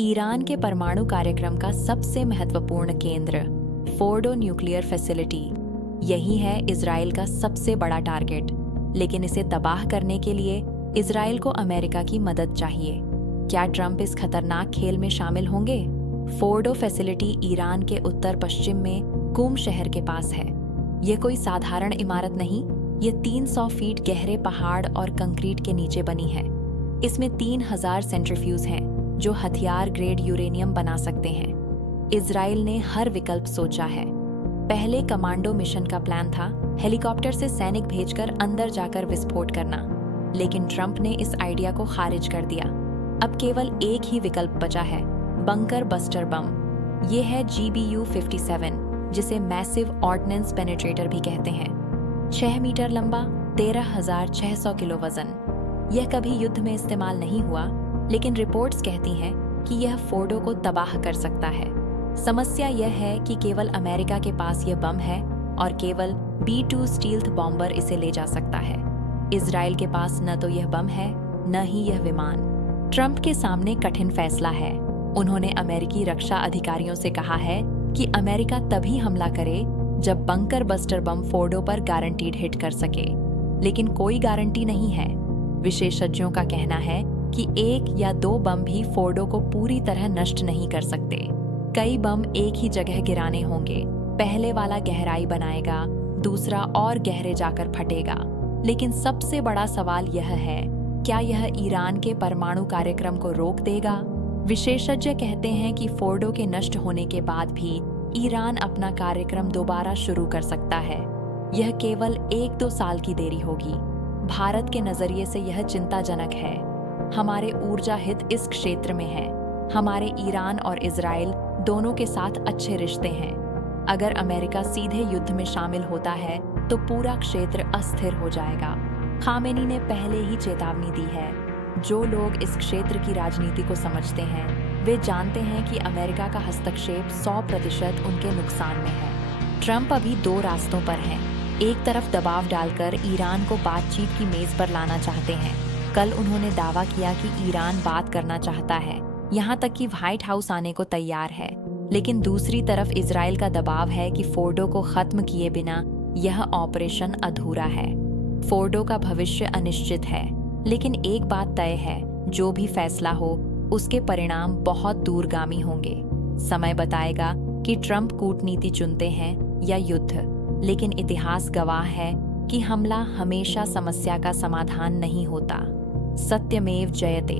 Iran के परमाणु कार्यक्रम का सबसे महत्वपूर्ण केंद्र फोर्डो न्यूक्लियर फैसिलिटी, यही है इजराइल का सबसे बड़ा टारगेट। लेकिन इसे तबाह करने के लिए इजराइल को अमेरिका की मदद चाहिए। क्या ट्रंप इस खतरनाक खेल में शामिल होंगे? फोर्डो फैसिलिटी ईरान के उत्तर पश्चिम में कुम शहर के पास है। ये कोई साधारण इमारत नहीं, ये 300 फीट गहरे पहाड़ और कंक्रीट के नीचे बनी है। इसमें 3000 सेंट्रीफ्यूज हैं जो हथियार ग्रेड यूरेनियम बना सकते हैं। इजराइल ने हर विकल्प सोचा है। पहले कमांडो मिशन का प्लान था हेलीकॉप्टर से सैनिक भेजकर अंदर जाकर विस्फोट करना, लेकिन ट्रंप ने इस आइडिया को खारिज कर दिया। अब केवल एक ही विकल्प बचा है, बंकर बस्टर बम। ये है GBU-57, जिसे मैसिव ऑर्डिनेंस पेनिट्रेटर भी कहते हैं। 6 मीटर लंबा, 13,600 किलो वजन। यह कभी युद्ध में इस्तेमाल नहीं हुआ, लेकिन रिपोर्ट्स कहती हैं कि यह फोर्डो को तबाह कर सकता है। समस्या यह है कि केवल अमेरिका के पास यह बम है और केवल B-2 स्टील्थ बॉम्बर इसे ले जा सकता है। इजराइल के पास न तो यह बम है, न ही यह विमान। ट्रंप के सामने कठिन फैसला है। उन्होंने अमेरिकी रक्षा अधिकारियों से कहा है कि अमेरिका तभी हमला करे जब बंकर बस्टर बम फोर्डो पर गारंटीड हिट कर सके, लेकिन कोई गारंटी नहीं है। विशेषज्ञों का कहना है कि 1 या 2 बम भी फोर्डो को पूरी तरह नष्ट नहीं कर सकते। कई बम एक ही जगह गिराने होंगे। पहले वाला गहराई बनाएगा, दूसरा और गहरे जाकर फटेगा। लेकिन सबसे बड़ा सवाल यह है, क्या यह ईरान के परमाणु कार्यक्रम को रोक देगा? विशेषज्ञ कहते हैं कि फोर्डो के नष्ट होने के बाद भी ईरान अपना कार्यक्रम दोबारा शुरू कर सकता है। यह केवल 1-2 साल की देरी होगी। भारत के नजरिए से यह चिंताजनक है। हमारे ऊर्जा हित इस क्षेत्र में है। हमारे ईरान और इजराइल दोनों के साथ अच्छे रिश्ते हैं। अगर अमेरिका सीधे युद्ध में शामिल होता है तो पूरा क्षेत्र अस्थिर हो जाएगा। खामेनी ने पहले ही चेतावनी दी है। जो लोग इस क्षेत्र की राजनीति को समझते हैं, वे जानते हैं कि अमेरिका का हस्तक्षेप 100% उनके नुकसान में है। ट्रंप अभी 2 रास्तों पर हैं। एक तरफ दबाव डालकर ईरान को बातचीत की मेज पर लाना चाहते हैं। कल उन्होंने दावा किया कि ईरान बात करना चाहता है, यहाँ तक कि व्हाइट हाउस आने को तैयार है। लेकिन दूसरी तरफ इजराइल का दबाव है कि फोर्डो को खत्म किए बिना यह ऑपरेशन अधूरा है। फोर्डो का भविष्य अनिश्चित है, लेकिन एक बात तय है, जो भी फैसला हो उसके परिणाम बहुत दूरगामी होंगे। समय बताएगा कि ट्रंप कूटनीति चुनते हैं या युद्ध, लेकिन इतिहास गवाह है कि हमला हमेशा समस्या का समाधान नहीं होता। सत्यमेव जयते।